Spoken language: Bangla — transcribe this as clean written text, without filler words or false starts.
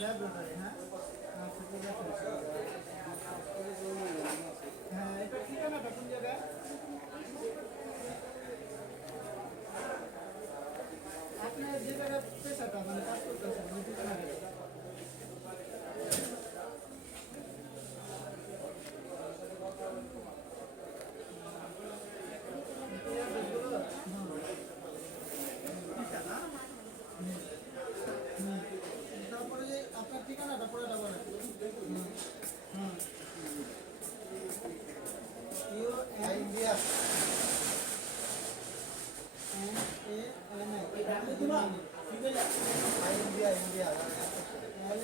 ল্যাবরেটরি হ্যাঁ আচ্ছা ঠিক আছে হ্যাঁ এটা ঠিকানাটা কোন জায়গায় আপনার যে জায়গায় পেশাটা মানে কাজ করতেছেন ওই ঠিকানাটা তারপরে যে আপনার ঠিকানাটা পুরোটা বলেন হুম ইউ ইন্ডিয়া ইন্ডিয়া ইন্ডিয়া আর